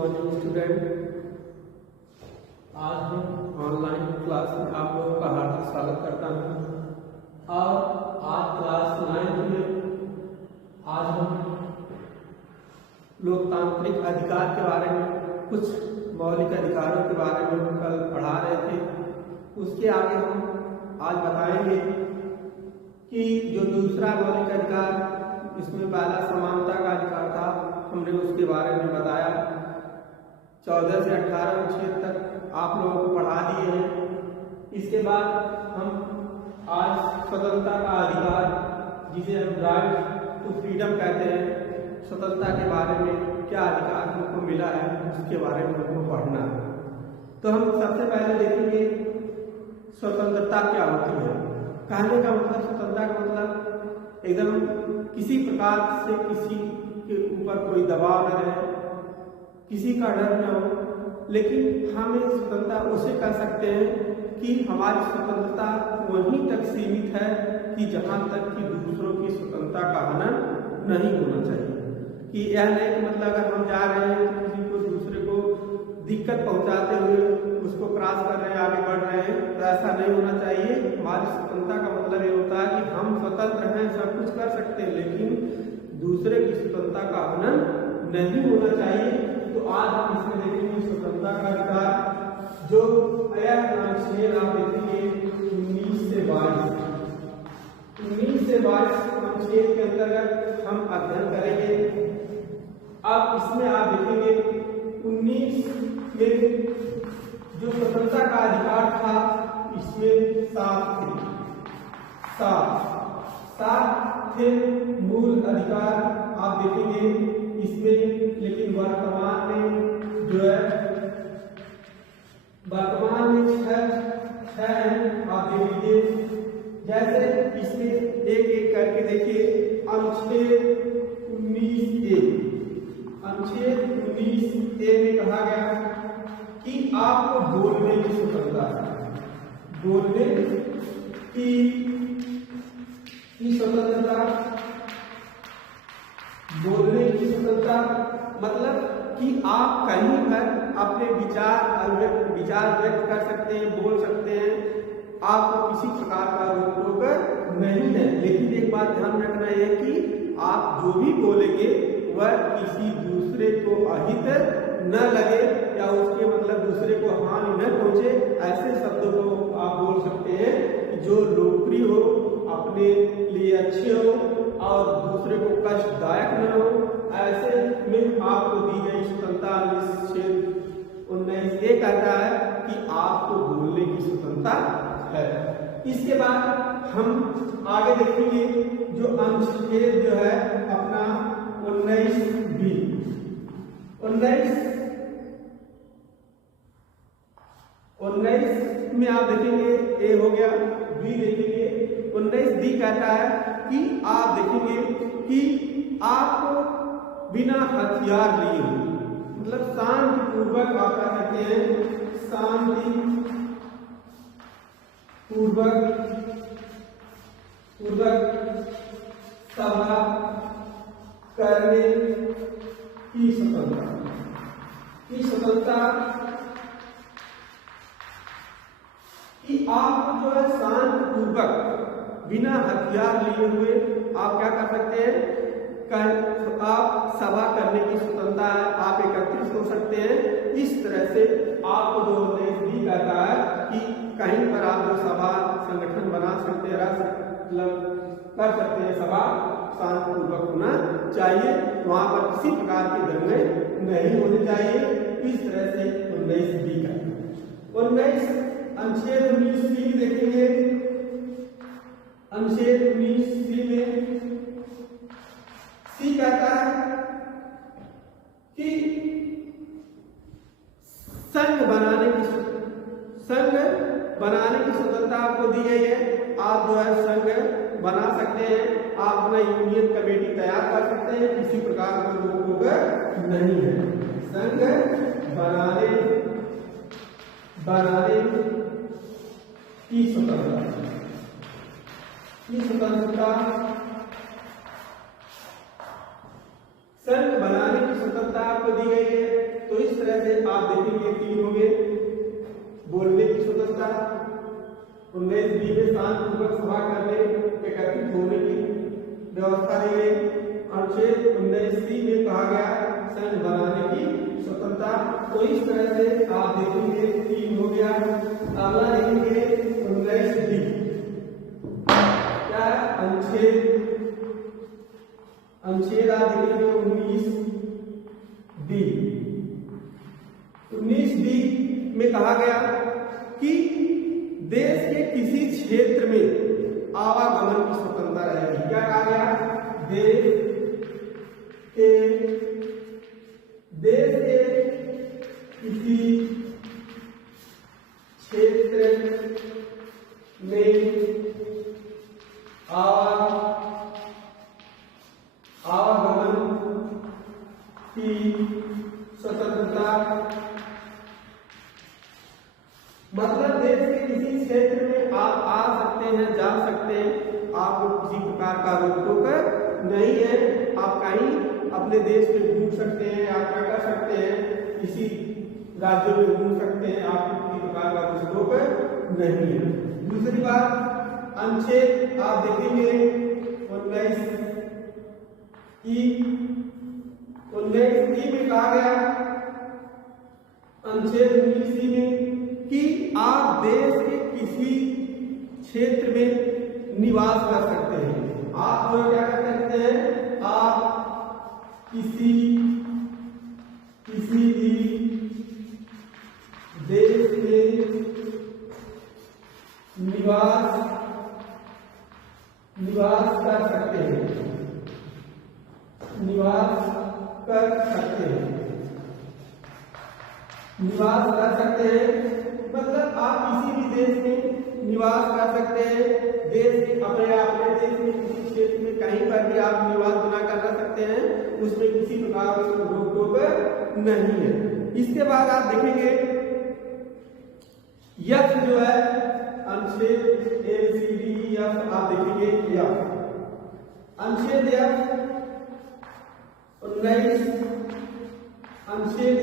Morning student. आज हम online class में आप लोगों का हार्दिक स्वागत करता हूँ। और आज क्लास 9 में आज हम लोकतांत्रिक अधिकार के बारे में, कुछ मौलिक अधिकारों के बारे में हम कल पढ़ा रहे थे। उसके आगे हम आज बताएंगे कि जो दूसरा मौलिक अधिकार, इसमें पहला समानता का अधिकार था, हमने उसके बारे में बताया। 14 से 18 अनुच्छेद तक आप लोगों को पढ़ा दिए हैं। इसके बाद हम आज स्वतंत्रता का अधिकार, जिसे हम राइट टू फ्रीडम कहते हैं, स्वतंत्रता के बारे में क्या अधिकार हमको मिला है उसके बारे में हमको पढ़ना है। तो हम सबसे पहले देखेंगे स्वतंत्रता क्या होती है। कहने का मतलब, स्वतंत्रता का मतलब एकदम किसी प्रकार से किसी के ऊपर कोई दबाव न रहे, किसी का डर न हो। लेकिन हमें स्वतंत्रता उसे कह सकते हैं कि हमारी स्वतंत्रता वहीं तक सीमित है कि जहां तक कि दूसरों की स्वतंत्रता का हनन नहीं होना चाहिए। कि यह नहीं कि मतलब अगर हम जा रहे हैं तो किसी को, दूसरे को दिक्कत पहुंचाते हुए उसको क्रॉस कर रहे हैं, आगे बढ़ रहे हैं, तो ऐसा नहीं होना चाहिए। हमारी स्वतंत्रता का मतलब ये होता है कि हम स्वतंत्र हैं, सब कुछ कर सकते हैं, लेकिन दूसरे की स्वतंत्रता का हनन नहीं होना चाहिए। तो आज हम इसमें देखेंगे स्वतंत्रता का अधिकार, जो अनुच्छेद आप देखेंगे 19 से 22 अनुच्छेद के अंतर्गत हम अध्ययन करेंगे। अब इसमें आप देखेंगे 19 में जो स्वतंत्रता का अधिकार था, इसमें 7 थे मूल अधिकार आप देखेंगे इसमें। लेकिन वर्तमान में जो है, वर्तमान में 6 हैं आप देख लीजिए। जैसे इसमें एक एक करके देखिए। अनुच्छेद 19A में कहा गया कि आपको बोलने की स्वतंत्रता है, बोलने की स्वतंत्रता। बोलने की स्वतंत्रता मतलब कि आप कहीं पर अपने विचार व्यक्त कर सकते हैं, बोल सकते हैं, आपको किसी प्रकार का रोक टोक नहीं है। लेकिन एक बात ध्यान रखना है कि आप जो भी बोलेंगे वह किसी दूसरे को अहित न लगे, या उसके मतलब दूसरे को हानि न पहुंचे। ऐसे शब्दों को आप बोल सकते हैं जो लोकप्रिय हो, अपने लिए अच्छे हो और दूसरे को कष्टदायक न हो। ऐसे में आपको दी गई स्वतंत्रता अनुच्छेद 19A कहता है कि आपको बोलने की स्वतंत्रता है। इसके बाद हम आगे देखेंगे जो अनुच्छेद जो है अपना 19B। 19 में आप देखेंगे ए हो गया, बी देखेंगे। 19D कहता है कि आप देखेंगे कि आपको बिना हथियार लिए हुए, मतलब शांतिपूर्वक आप कह सकते हैं, शांतिपूर्वक सभा करने की स्वतंत्रता कि आप जो है शांतिपूर्वक बिना हथियार लिए हुए आप क्या कर सकते हैं, आप सभा करने की स्वतंत्रता है, आप एकत्रित हो सकते हैं। इस तरह से आपको जो भी कहता है कि कहीं पर आप जो सभा संगठन बना सकते हैं, कर सकते हैं, सभा शांतिपूर्वक होना चाहिए, वहां पर किसी प्रकार के दंगे नहीं होने चाहिए। इस तरह से 19B कहता है। 19 अनुच्छेद 19C देखेंगे। अनुच्छेद 19C में सी कहता है कि संघ बनाने की स्वतंत्रता आपको दी गई है। आप जो है संघ बना सकते हैं, आप अपना यूनियन कमेटी तैयार कर सकते हैं, किसी प्रकार का रोक टोक नहीं है। संघ बनाने की स्वतंत्रता संघ बनाने की स्वतंत्रता आपको दी गई है। तो इस तरह से आप देखेंगे 3 हो गए बोलने की स्वतंत्रता, 19 बी में शांतिपूर्वक सभा करने एकत्रित होने की व्यवस्था दी गई। अनुच्छेद 19 सी में कहा गया संघ बनाने की स्वतंत्रता। तो इस तरह से आप देखेंगे 3 हो गया। अगला देखेंगे 19 डी, क्या अनुच्छेद आप देखेंगे 19 डी। 19 डी में कहा गया कि देश के किसी क्षेत्र में आवागमन की स्वतंत्रता रहेगी। क्या कहा गया? देश के किसी क्षेत्र में आवागमन की स्वतंत्रता, मतलब देश के किसी क्षेत्र में आप आ सकते हैं, जा सकते हैं, आपको किसी प्रकार का रोक टोक नहीं है। आप कहीं अपने देश में घूम सकते हैं, यात्रा कर सकते हैं, किसी राज्यों में घूम सकते हैं, आपको किसी प्रकार का रोक टोक नहीं है। दूसरी बात, अनुच्छेद आप देखेंगे 19 ई में कहा गया, अनुच्छेद 19 में कि आप देश के किसी क्षेत्र में निवास कर सकते हैं। आप जो क्या कर सकते हैं, आप किसी भी देश में निवास कर सकते हैं, निवास कर सकते हैं। मतलब आप किसी भी देश में निवास कर सकते हैं। देश अपने देश में किसी क्षेत्र में कहीं पर भी आप निवास बनाकर रह सकते हैं, उसमें किसी प्रकार की रोक टोक नहीं है। इसके बाद आप देखेंगे यफ जो है अनुच्छेद ABCDEF आप देखेंगे अनुच्छेद यफ 19 अनुच्छेद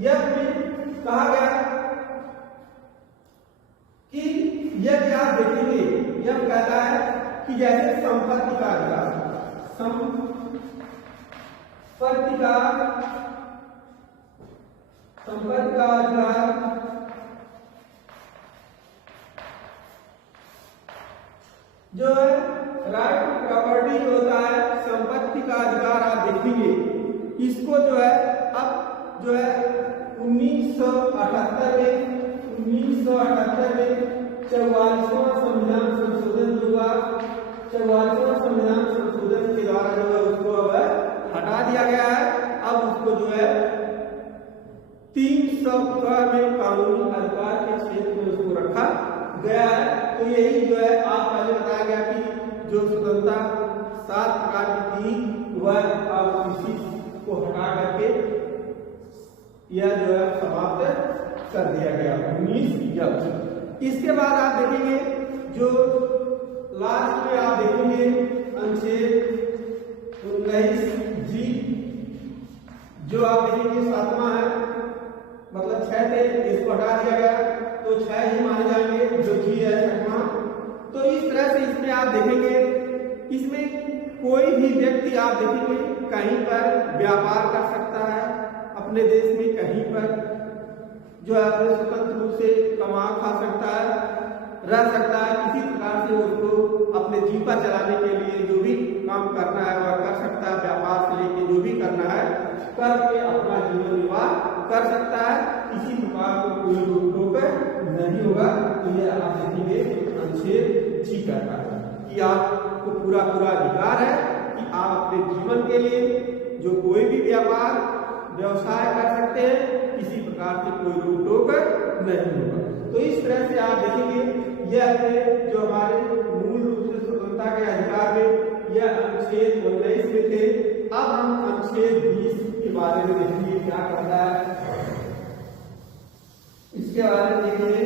यफ में कहा गया कि यदि आप देखेंगे यह कहता है कि जैसे संपत्ति का अधिकार जो है राइट टू प्रॉपर्टी होता है, संपत्ति का अधिकार आप देखेंगे इसको जो है अब जो है 1978 में 44वां संविधान संशोधन जो हुआ, 44वां संविधान संशोधन के द्वारा जो है उसको अब हटा दिया गया है। अब उसको जो है 300 में कानूनी अधिकार के क्षेत्र में उसको रखा गया है। तो यही जो है आप पहले बताया गया कि जो स्वतंत्रता 7 प्रकार की थी वह अब इसी को हटा करके यह जो है समाप्त कर दिया गया 19 इसके बाद आप देखेंगे जो लास्ट में आप देखेंगे अनुच्छेद 19G जो आप देखेंगे 7वां है, मतलब 6 थे, इसको हटा दिया गया तो 6 ही माने जाएंगे, जो G है 6वां। तो इस तरह से इसमें आप देखेंगे इसमें कोई भी व्यक्ति आप देखेंगे कहीं पर व्यापार कर सकता है, अपने देश में कहीं पर जो है अपने स्वतंत्र रूप से कमा खा सकता है, रह सकता है, किसी प्रकार से उसको अपने जीविका चलाने के लिए जो भी काम करना है वह कर सकता है, व्यापार से लेके जो भी करना है करके अपना जीवन निर्वाह कर सकता है, किसी प्रकार को कोई रोक टोक नहीं होगा। तो यह आप देखेंगे अनुच्छेद G कहता है कि आपको पूरा अधिकार है कि आप अपने जीवन के लिए जो कोई भी व्यापार व्यवसाय कर सकते हैं, किसी प्रकार से कोई रोक टोक नहीं होगा। तो इस तरह से आप देखेंगे यह थे जो हमारे मूल रूप से स्वतंत्रता के अधिकार में यह अनुच्छेद 19 में थे। अब हम अनुच्छेद 20 के बारे में देखेंगे क्या कहता है, इसके बारे में देखेंगे।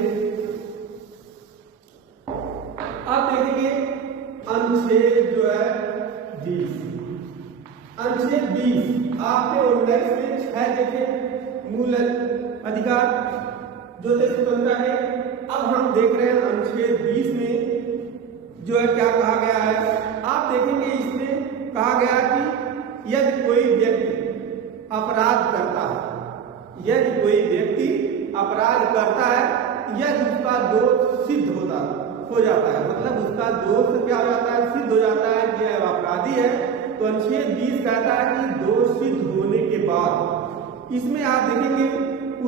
अब देखेंगे अनुच्छेद जो है 20, अनुच्छेद 20 आपने 19 में 6 देखे, मूल अधिकार जो थे स्वतंत्रता के। अब हम देख रहे हैं अनुच्छेद 20 में जो है क्या कहा गया है। आप देखेंगे इसमें कहा गया कि यदि कोई व्यक्ति अपराध करता है, यदि कोई व्यक्ति अपराध करता है, यदि उसका दोष सिद्ध हो जाता है, मतलब उसका दोष क्या हो जाता है, सिद्ध हो जाता है कि यह अपराधी है, तो अनुच्छेद 20 कहता है कि दोष सिद्ध होने के बाद इसमें आप देखेंगे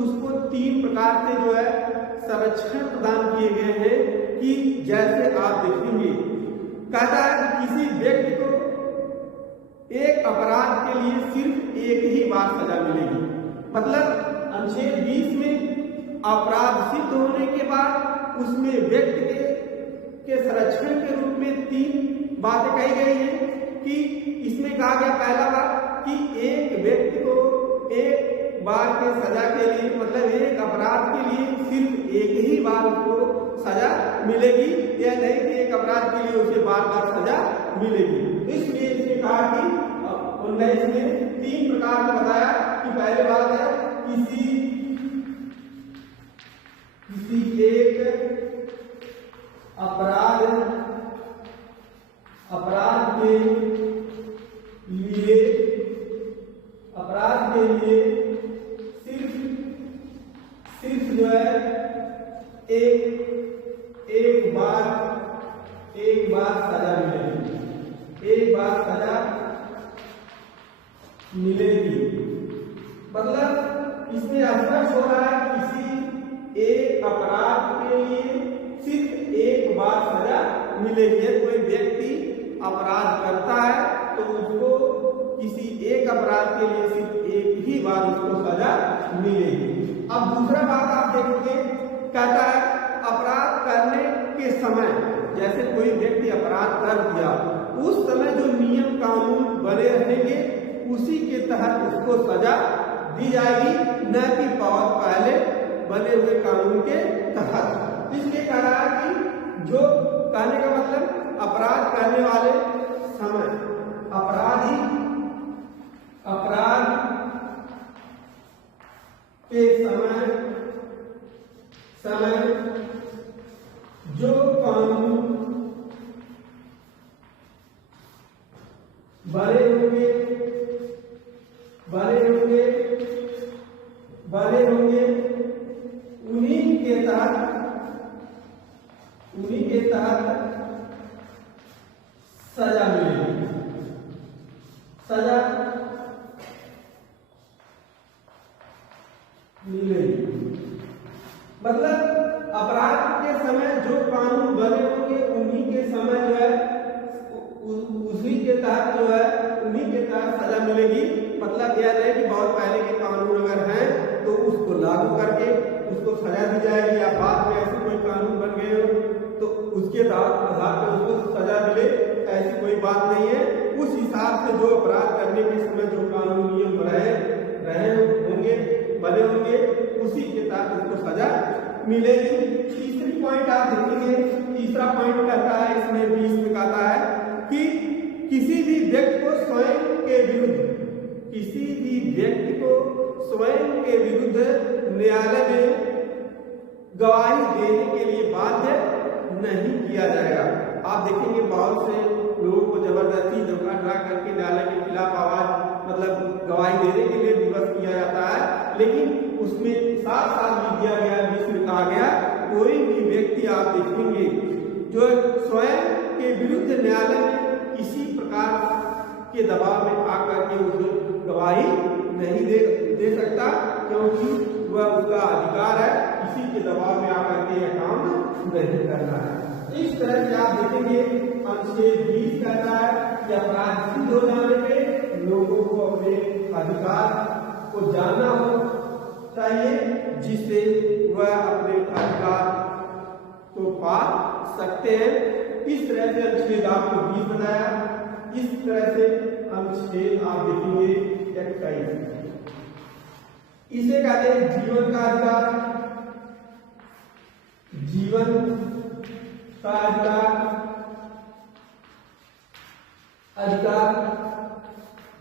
उसको 3 प्रकार से जो है संरक्षण प्रदान किए गए हैं कि जैसे आप देखेंगे कहता है कि किसी व्यक्ति को एक अपराध के लिए सिर्फ एक ही बार सजा मिलेगी। मतलब अनुच्छेद 20 में अपराध सिद्ध होने के बाद उसमें व्यक्ति के संरक्षण के रूप में 3 बातें कही गई हैं कि इसमें कहा गया पहला बात कि एक व्यक्ति को एक बार के सजा के लिए, मतलब एक अपराध के लिए सिर्फ एक ही बार उसको सजा मिलेगी, यह नहीं कि एक अपराध के लिए उसे बार बार सजा मिलेगी। इसलिए इसने कहा कि 19 में 3 प्रकार में बताया कि पहले बात है किसी एक अपराध के लिए सिर्फ जो है एक बार सजा मिलेगी, एक बार सजा मिलेगी। मतलब इसमें स्पष्ट हो रहा है किसी एक अपराध के लिए सिर्फ एक बार सजा मिलेगी। कोई व्यक्ति अपराध करता है तो उसको किसी एक अपराध के लिए सिर्फ एक ही बार उसको सजा मिलेगी। अब दूसरा बात आप देखोगे कहता है अपराध करने के समय, जैसे कोई व्यक्ति अपराध कर दिया उस समय जो नियम कानून बने रहेंगे उसी के तहत उसको सजा दी जाएगी, न कि बहुत पहले बने हुए कानून के तहत। इसलिए कह रहा है कि जो कहने का मतलब अपराध करने वाले समय अपराध के समय जो कानून बने होंगे उन्हीं के तहत सजा मिलेगी। मतलब अपराध के समय जो कानून बने होंगे उन्हीं के समय जो है उसी के तहत जो है उन्हीं के तहत सजा मिलेगी। मतलब यह नहीं कि बहुत पहले के कानून अगर हैं तो उसको लागू करके उसको सजा दी जाएगी, या बाद में ऐसे कोई कानून बन गए हो तो उसके आधार पर उसको सजा मिले, ऐसी कोई बात नहीं है। उस हिसाब से जो अपराध करने के समय जो कानून नियम बने होंगे उसी के तहत उसको सजा मिलेगी। तीसरी पॉइंट आप देखेंगे, तीसरा पॉइंट कहता है इसमें 20 में कहता है कि किसी भी व्यक्ति को स्वयं के विरुद्ध न्यायालय में गवाही देने के लिए बाध्य नहीं किया जाएगा। आप देखेंगे बहुत से लोगों को जबरदस्ती धोखा ड्रा करके न्यायालय के खिलाफ आवाज मतलब गवाही देने के लिए विवश किया जाता है, लेकिन उसमें साफ साफ लिख दिया गया, जिसमें कहा गया कोई भी व्यक्ति आप देखेंगे जो स्वयं के विरुद्ध न्यायालय में किसी प्रकार के दबाव में आकर के उसे गवाही नहीं दे सकता, क्योंकि वह उसका अधिकार है, किसी के दबाव में आकर के यह काम नहीं करना है। इस तरह से आप देखेंगे अनुच्छेद 20 कहता है कि अपराध सिद्ध हो जाने पे लोगों को अपने अधिकार को जानना हो चाहिए, जिससे वह अपने अधिकार को पा सकते हैं। इस तरह से अनुच्छेद आपको 20 बनाया। इस तरह से अनुच्छेद आप देखेंगे 21, इसे कहते हैं जीवन का अधिकार। जीवन का अधिकार,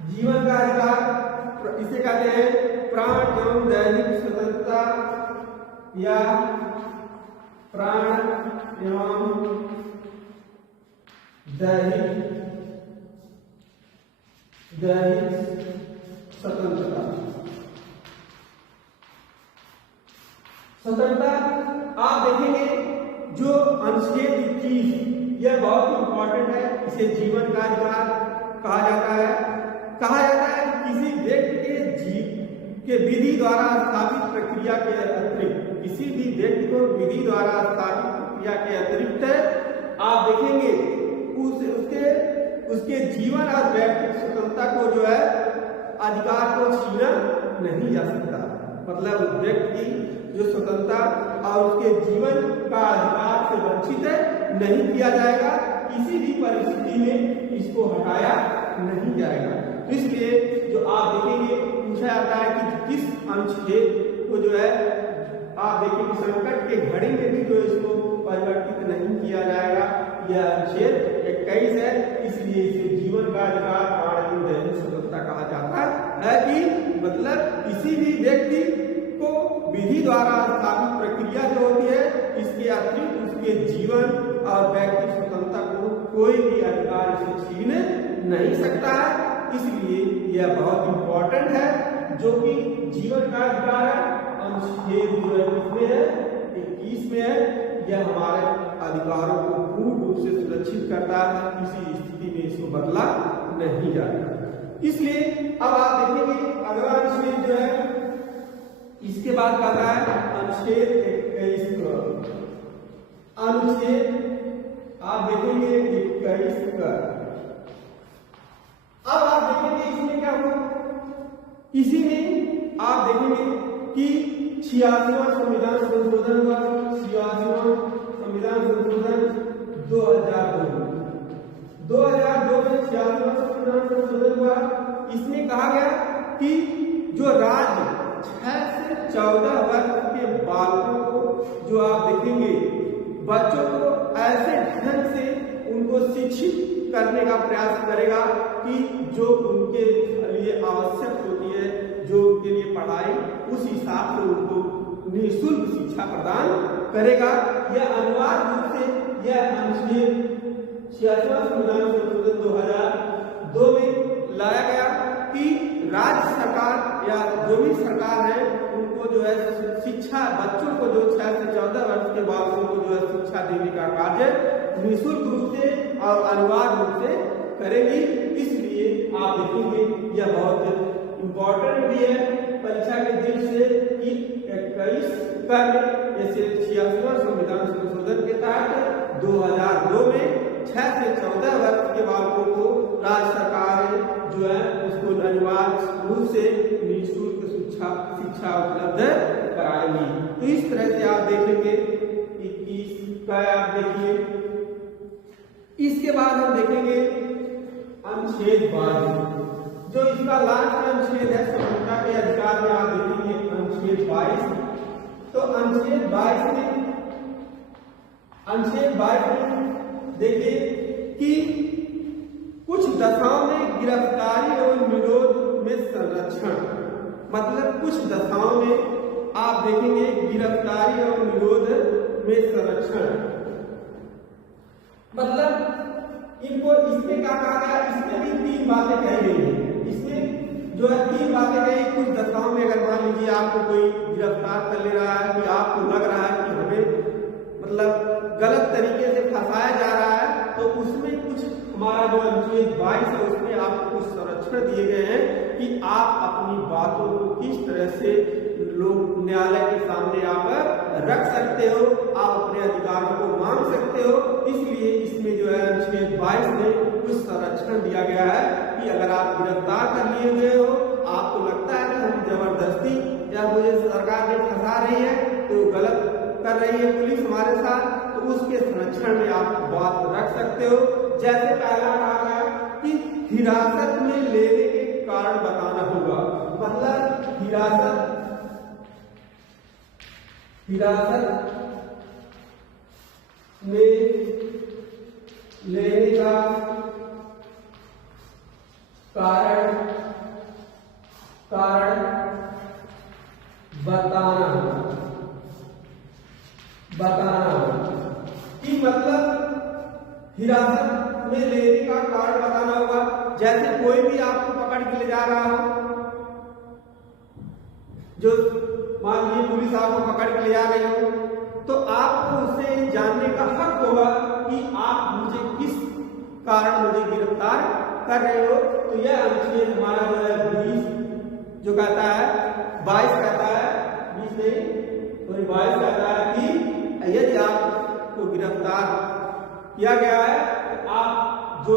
जीवन का अधिकार इसे कहते हैं प्राण एवं दैहिक स्वतंत्रता या प्राण एवं दैहिक स्वतंत्रता। स्वतंत्रता आप देखेंगे जो अनुच्छेद 21 यह बहुत इंपॉर्टेंट है, इसे जीवन का अधिकार कहा जाता है। कहा जाता है कि किसी व्यक्ति के विधि द्वारा स्थापित प्रक्रिया के अतिरिक्त, किसी भी व्यक्ति को विधि द्वारा स्थापित प्रक्रिया के अतिरिक्त आप देखेंगे उसके जीवन और व्यक्तिगत स्वतंत्रता को जो है अधिकार को छीना नहीं जा सकता। मतलब व्यक्ति की जो स्वतंत्रता और उसके जीवन का अधिकार से वंचित नहीं किया जाएगा, किसी भी परिस्थिति में इसको हटाया नहीं जाएगा। तो इसलिए जो आप देखेंगे पूछा जाता है कि किस अनुच्छेद को जो है आप देखेंगे संकट के घड़ी में भी जो इसको परिवर्तित नहीं किया जाएगा, यह अनुच्छेद 21 है। इसलिए इसे जीवन का अधिकार प्राण एवं दैहिक स्वतंत्रता कहा जाता है कि मतलब किसी भी व्यक्ति को विधि द्वारा स्थापित प्रक्रिया जो होती है इसके अतिरिक्त उसके जीवन और व्यक्तिगत स्वतंत्रता को कोई भी अधिकार इसे छीन नहीं सकता है। इसलिए यह बहुत इंपॉर्टेंट है जो कि जीवन का अधिकार है। अनुच्छेद जो है किसमें है? 21 में है। यह हमारे अधिकारों को पूर्ण रूप से सुरक्षित करता है, किसी स्थिति में इसको बदला नहीं जाएगा। इसलिए अब आप देखेंगे अगला अनुच्छेद जो है इसके बाद कहता है अनुच्छेद 21 अनुच्छेद आप देखेंगे 21 का। अब आप देखेंगे इसमें क्या हुआ, इसी में आप देखेंगे कि 86वां संविधान संशोधन हुआ। 86वां संविधान संशोधन 2002 में 86वां संविधान संशोधन हुआ। इसमें कहा गया कि जो राज्य 6 से 14 वर्ष के बालकों को जो आप देखेंगे बच्चों को ऐसे ढंग से उनको शिक्षित करने का प्रयास करेगा कि जो उनके लिए आवश्यक होती है, जो उनके लिए पढ़ाई, उस हिसाब से उनको निःशुल्क शिक्षा प्रदान करेगा। यह अनिवार्य रूप से यह अनुच्छेद 86वां संविधान संशोधन 2002 में लाया गया कि राज्य सरकार या जो भी सरकार है उनको जो है शिक्षा बच्चों को जो 6 से 14 वर्ष के बालकों को जो है शिक्षा देने का कार्य निःशुल्क रूप से और अनिवार्य रूप से करेगी। इसलिए आप देखेंगे यह बहुत इम्पोर्टेंट भी है परीक्षा के दिन से कि 21 कर जैसे 86वां संविधान संशोधन के तहत 2002 में 6 से 14 वर्ष के बालकों को राज्य सरकार जो है उसको अनिवार्य रूप से निःशुल्क शिक्षा उपलब्ध कराएंगी। तो इस तरह से आप देखेंगे 21 का आप देखिए। इसके बाद हम देखेंगे अनुच्छेद 22 जो इसका लास्ट अनुच्छेद है स्वतंत्रता के अधिकार में आप देखेंगे अनुच्छेद 22। तो अनुच्छेद 22 में देखिए कि कुछ दशाओं में गिरफ्तारी और निरोध में संरक्षण, मतलब कुछ दशाओं में आप देखेंगे गिरफ्तारी और निरोध में संरक्षण, मतलब इनको इसमें क्या कहा गया, इसमें भी 3 बातें कही गई है। इसमें जो है 3 बातें कही। कुछ दशाओं में अगर मान लीजिए आपको कोई गिरफ्तार कर ले रहा है कि आपको लग रहा है कि हमें मतलब गलत तरीके से फंसाया जा रहा है, तो उसमें कुछ हमारा जो अनुच्छेद 22 है उसमें आपको कुछ संरक्षण दिए गए हैं कि आप अपनी बातों को किस तरह से लोग न्यायालय के सामने आप रख सकते हो, आप अपने अधिकारों को मांग सकते हो। इसलिए इसमें जो है अनुच्छेद 22 में कुछ संरक्षण दिया गया है कि अगर आप गिरफ्तार कर लिए हुए हो, आपको लगता है कि हम जबरदस्ती या मुझे सरकार ने फंसा रही है, तो गलत कर रही है पुलिस हमारे साथ, तो उसके संरक्षण में आप बात रख सकते हो। जैसे पहला कहा गया कि हिरासत में लेने के कारण बताना होगा, मतलब हिरासत में लेने का कारण बताना कि मतलब हिरासत में लेने का कारण बताना होगा। जैसे कोई भी आपको पकड़ के ले जा रहा हो, जो मान लीजिए पुलिस आपको पकड़ के ले जा रही हो, तो आपको उसे जानने का हक होगा कि आप मुझे किस कारण मुझे गिरफ्तार कर रहे हो। तो यह अनुच्छेद हमारा जो है 20 जो कहता है 22 कहता है 20 नहीं तो 22 कहता है कि यदि आपको गिरफ्तार किया गया है तो आप जो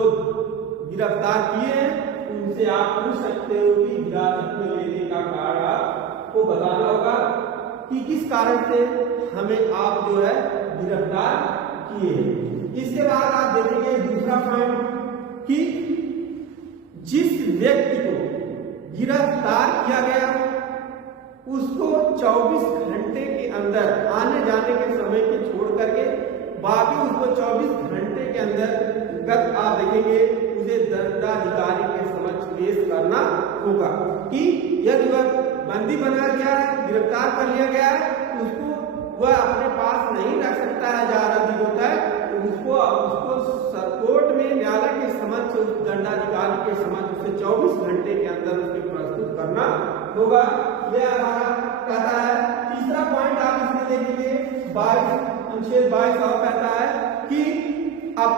गिरफ्तार किए हैं उनसे आप पूछ सकते हो कि हिरासत में लेने का कारण आपको बताना होगा कि किस कारण से हमें आप जो है गिरफ्तार किए हैं। इसके बाद आप देखेंगे दूसरा पॉइंट कि जिस व्यक्ति को गिरफ्तार किया गया उसको 24 घंटे के अंदर आने जाने के समय के छोड़ करके बाकी उसको 24 घंटे के अंदर आप देखेंगे उसे दंडाधिकारी के समक्ष पेश करना होगा कि यदि वह बंदी बना गया है, गिरफ्तार कर लिया गया है, उसको वह अपने पास नहीं रख सकता है, ज्यादा दिन होता है, तो उसको कोर्ट में न्यायालय के समक्ष दंडाधिकारी के समक्ष उसे 24 घंटे के अंदर उसके प्रस्तुत करना होगा। यह हमारा कहता है। तीसरा पॉइंट आप इसमें देखेंगे 22 अनुच्छेद 22 कहता है कि अब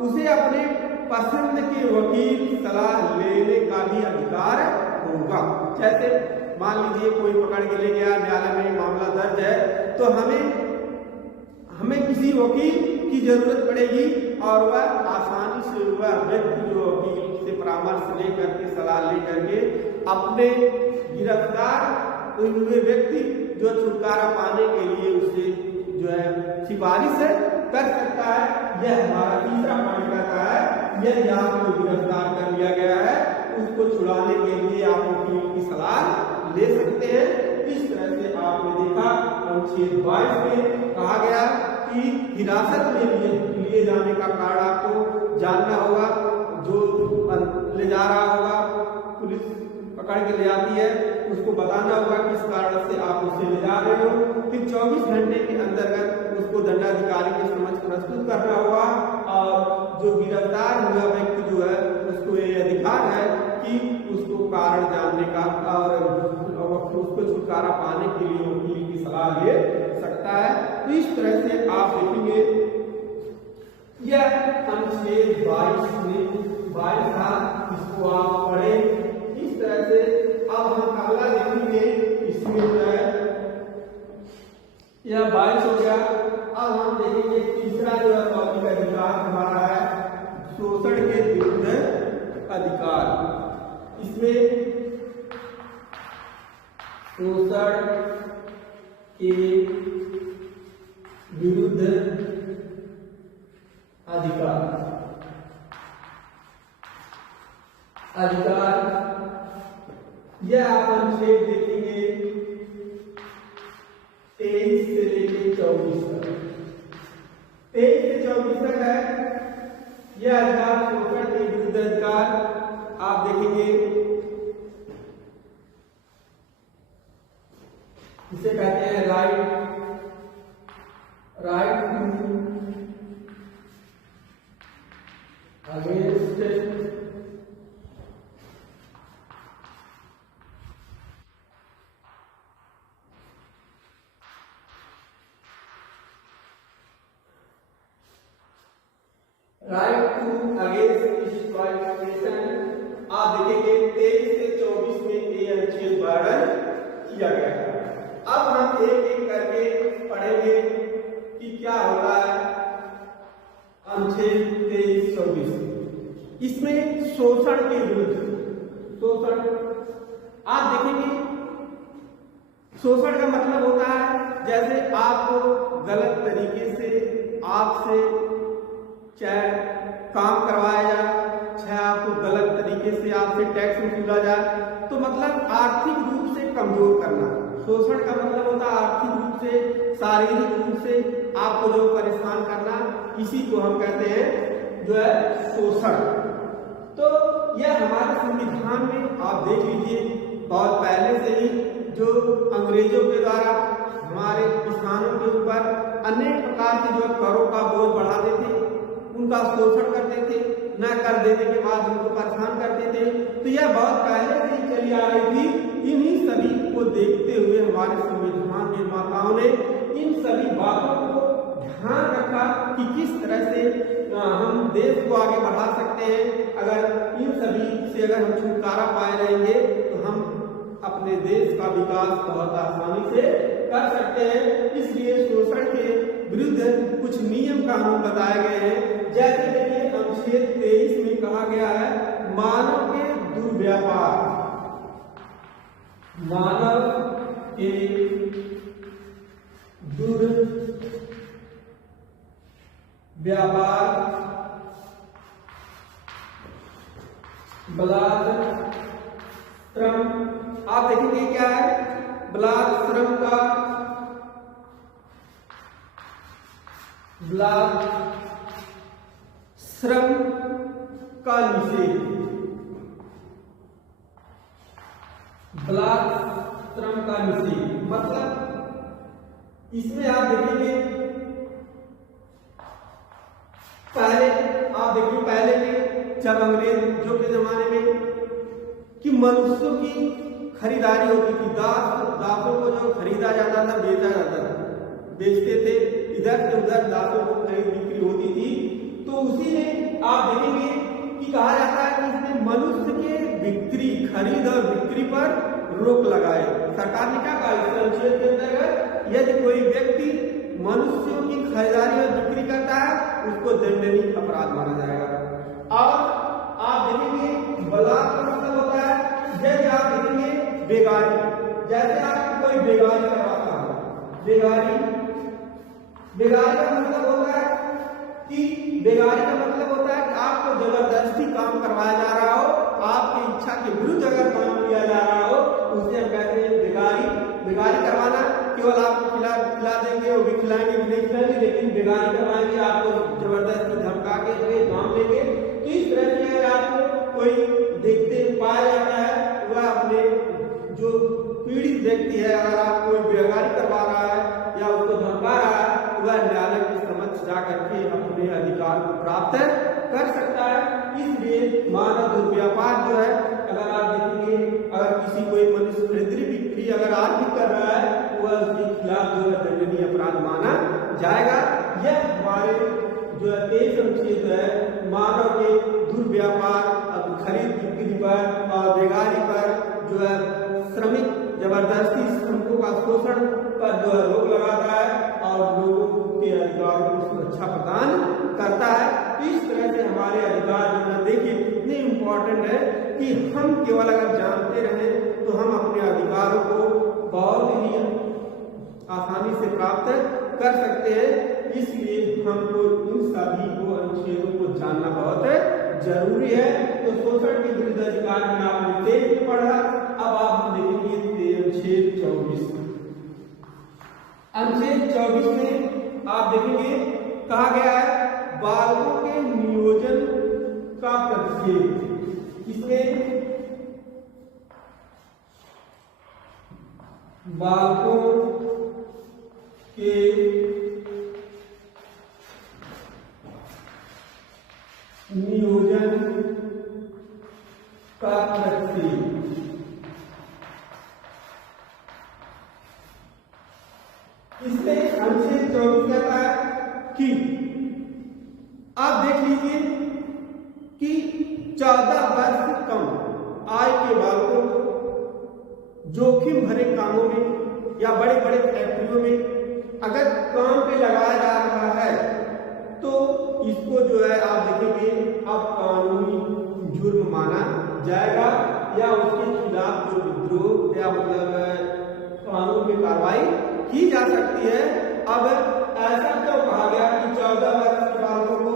उसे अपने पसंद के वकील सलाह लेने का भी अधिकार होगा। जैसे मान लीजिए कोई पकड़ के ले गया, न्यायालय में मामला दर्ज है, तो हमें किसी वकील की जरूरत पड़ेगी और वह आसानी से वह व्यक्ति जो वकील से परामर्श लेकर के सलाह लेकर के अपने गिरफ्तार हुए व्यक्ति जो छुटकारा पाने के लिए उसे जो है सिफारिश कर सकता है। यह हमारा तीसरा पॉइंट कहता है यदि आपको गिरफ्तार कर लिया गया है उसको छुड़ाने के लिए आप वकील की सलाह ले सकते हैं। इस तरह से आपने देखा अनुच्छेद 22 में कहा गया कि हिरासत में लिए जाने का कारण आपको जानना होगा। जो ले जा रहा होगा, पुलिस पकड़ के ले जाती है, उसको बताना होगा किस कारण से आप उसे ले जा रहे हो। फिर 24 घंटे के अंतर्गत उसको दंडाधिकारी के समक्ष प्रस्तुत करना होगा और जो गिरफ्तार हुआ व्यक्ति जो है उसको ये अधिकार है कि उसको कारण जानने का और उसको छुटकारा पाने के लिए वकील की सलाह ले सकता है। तो इस तरह से आप देखेंगे यह अनुच्छेद 22 था, इसको आप पढ़े। इस तरह से अब हम अगला देखेंगे, इसमें जो है यह 22 हो गया। अब हम देखेंगे तीसरा जो है मौलिक अधिकार हमारा है शोषण के विरुद्ध अधिकार। इसमें शोषण के विरुद्ध अधिकार यह आप अनुच्छेद देखेंगे 23 से लेकर 24 तक। 23 से 24 तक है यह अधिकार शोषण के विरुद्ध अधिकार। आप देखेंगे इसे कहते हैं राइट टू अगेंस्ट एक्सप्लॉइटेशन। आप देखेंगे 23 से 24 में ये अनुच्छेद वर्णन किया गया है। अब हम एक एक करके पढ़ेंगे कि क्या होता है अनुच्छेद 23-24। इसमें शोषण के विरुद्ध शोषण आप देखेंगे शोषण का मतलब होता है जैसे आपको गलत तरीके से आपसे चाहे काम करवाया जाए, चाहे आपको गलत तरीके से आपसे टैक्स वसूला जाए, तो मतलब आर्थिक रूप से कमजोर करना। शोषण का मतलब होता है आर्थिक रूप से, शारीरिक रूप से आपको जो परेशान करना, इसी को हम कहते हैं जो है शोषण। तो यह हमारे संविधान में आप देख लीजिए बहुत पहले से ही जो अंग्रेजों के द्वारा हमारे किसानों के ऊपर अनेक प्रकार के जो करों का बोझ बढ़ाते थे, उनका शोषण करते थे, न कर देने के बाद उनको परेशान करते थे। तो यह बहुत पहले से ही चली आ रही थी। इन्हीं सभी को देखते हुए हमारे संविधान निर्माताओं ने इन सभी बातों को ध्यान रखा कि किस तरह से हम देश को आगे बढ़ा सकते हैं। अगर इन सभी से अगर हम छुटकारा पाए रहेंगे तो हम अपने देश का विकास बहुत आसानी से कर सकते हैं। इसलिए शोषण के विरुद्ध कुछ नियम कानून बताए गए हैं। जैसे देखिए अनुच्छेद 23 में कहा गया है मानव के दुर्व्यापार, मानव के व्यापार, बलात्कार, श्रम। आप देखेंगे क्या है बलात्कार, श्रम का श्रम का निषेध, श्रम का निषेध मतलब इसमें आप देखेंगे पहले के जब अंग्रेजों के जमाने में कि मनुष्यों की खरीदारी होती थी, दासों को जो खरीदा जाता था, बेचा जाता था, बेचते थे, इधर से उधर दासों को खरीद बिक्री होती थी। तो उसी में आप देखेंगे कि कहा जाता है कि इसमें मनुष्य के बिक्री, खरीद और बिक्री पर रोक लगाए। सरकार ने क्या कहा इस अनुच्छेद के अंतर्गत यदि कोई व्यक्ति मनुष्यों की खरीदारी और बिक्री करता है उसको दंडनीय अपराध माना जाएगा। और आप देखेंगे बलात्कार का मतलब होता है जैसे आप देखेंगे बेगारी, जैसे आप कोई बेगारी करवाता है, बेगारी का मतलब होता है कि आपको जबरदस्ती काम करवाया जा रहा हो, आपकी इच्छा के विरुद्ध अगर काम किया जा रहा हो उसे हम कहते हैं बेगारी करवाना। केवल आपको खिला देंगे, वो भी खिलाएंगे भी नहीं खिलाएंगे, लेकिन बेगारी करवाएंगे, आपको जबरदस्ती धमका के काम लेंगे। तो इस तरह से अगर आपको कोई देखते पाया जाता है, वह अपने जो पीड़ित व्यक्ति है, अगर आप कोई बेगारी करवा रहा है या उसको धमका रहा है, वह न्यायालय के समक्ष जाकर के अपने अधिकार को प्राप्त कर सकता है। इसलिए मानव दुर्व्यापार जो है, अगर आप देखेंगे अगर किसी कोई मनुष्य खरीदी बिक्री अगर आज भी कर रहा है, वह उसके खिलाफ जो है दंडनीय अपराध माना जाएगा। यह हमारे जो 23 अनुच्छेद है मानव के दुर्व्यापार, खरीद बिक्री पर और बेगारी पर जो है श्रमिक जबरदस्ती श्रमिकों का शोषण पर जो है रोक लगाता है और लोगों के अधिकारों को सुरक्षा प्रदान करता है। इस तरह से हमारे अधिकार जो है देखिए कितने इम्पोर्टेंट है कि हम केवल अगर जानते रहें तो हम अपने अधिकारों को बहुत ही आसानी से प्राप्त कर सकते हैं। इसलिए हमको इन सभी को अनुच्छेदों को जानना बहुत जरूरी है। तो शोषण के विरुद्ध अधिकार में आपने 23 में पढ़ा, अब आप देखेंगे अनुच्छेद 24। अनुच्छेद 24 में आप देखेंगे कहा गया है बालकों के नियोजन का प्रतिषेध। इसमें बालकों के नियोजन का प्रतिषेध। इसमें अनुच्छेद 24 कहता है कि आप देख लीजिए कि 14 वर्ष से कम आय के बालकों को जोखिम भरे कामों में या बड़े बड़े फैक्ट्रियों में अगर काम पे लगाया जा रहा है तो इसको जो है आप देखेंगे अब कानूनी जुर्म माना जाएगा या उसके खिलाफ जो विद्रोह या मतलब कानून में कार्रवाई की जा सकती है। अब ऐसा क्यों कहा गया कि 14 वर्ष के बालकों को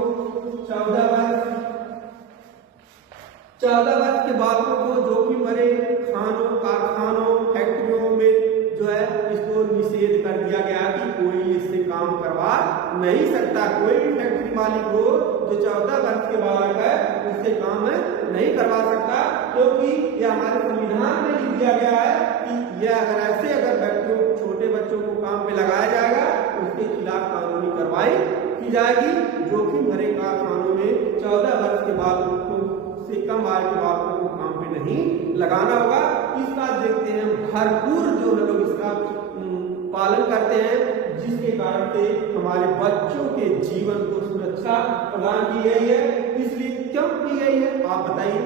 14 वर्ष के बालकों को जोखिम भरे खानों, कारखानों, फैक्ट्रियों में जो है इसको निषेध कर दिया गया कि कोई इससे काम करवा नहीं सकता। कोई भी फैक्ट्री मालिक हो जो 14 वर्ष के बालक है उससे काम नहीं करवा सकता, क्योंकि यह हमारे संविधान में लिख दिया गया है कि यह अगर व्यक्तियों छोटे बच्चों को काम पे लगाया जाएगा उसके खिलाफ कानूनी कार्रवाई की जाएगी। जोखिम भरे कारखानों में 14 वर्ष के बालकों से कम आयु के बालकों को काम पे नहीं लगाना होगा। इस बात देखते हैं भरपूर जो है लोग इसका पालन करते हैं, जिसके कारण से हमारे बच्चों के जीवन को सुरक्षा प्रदान की गई है। इसलिए क्यों की गई है आप बताइए।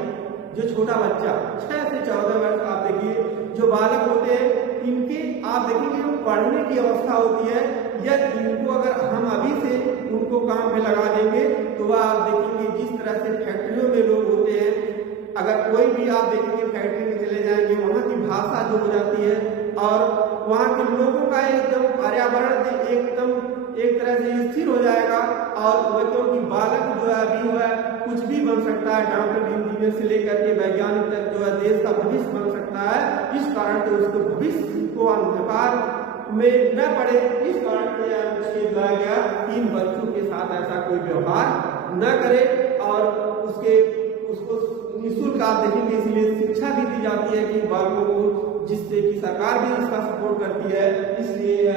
जो छोटा बच्चा 6 से 14 वर्ष, आप देखिए जो बालक होते हैं इनके आप देखेंगे जो पढ़ने की अवस्था होती है, यदि इनको अगर हम अभी से उनको काम पे लगा देंगे तो वह आप देखेंगे जिस तरह से फैक्ट्रियों में लोग होते हैं, अगर कोई भी आप देखेंगे फैक्ट्री में चले जाएंगे वहाँ की भाषा जो हो जाती है और वहाँ के लोगों का एकदम पर्यावरण एकदम एक तरह से स्थिर हो जाएगा। और बच्चों की बालक जो है अभी है कुछ भी बन सकता है, डॉक्टर इंजीनियर से लेकर के वैज्ञानिक तक जो है देश का भविष्य बन सकता है। इस कारण से उसको भविष्य को अंधकार में न पड़े, इस कारण से यह अनुच्छेद लाया गया कि इन बच्चों के साथ ऐसा कोई व्यवहार न करे और उसको निःशुल्क आप देखेंगे इसलिए शिक्षा भी दी जाती है कि बालकों को, जिससे कि सरकार भी इसका सपोर्ट करती है। इसलिए यह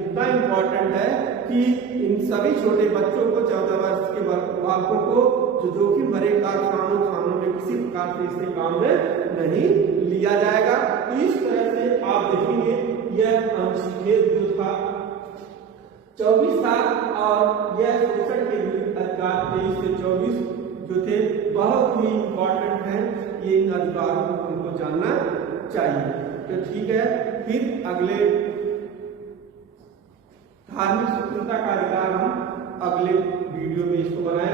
इतना इम्पोर्टेंट है कि इन सभी छोटे बच्चों को 14 वर्ष के बालकों को जो जोखिम भरे कारखानों में किसी प्रकार से इससे काम में नहीं लिया जाएगा। तो इस तरह से आप देखेंगे यह अनुच्छेद जो था 24 था और यह शोषण के अधिकार 23 से 24 जो थे बहुत ही इम्पोर्टेंट है। ये इन अधिकारों को हमको जानना चाहिए। तो ठीक है, फिर अगले धार्मिक स्वतंत्रता का अधिकार हम अगले वीडियो में इसको बनाएं।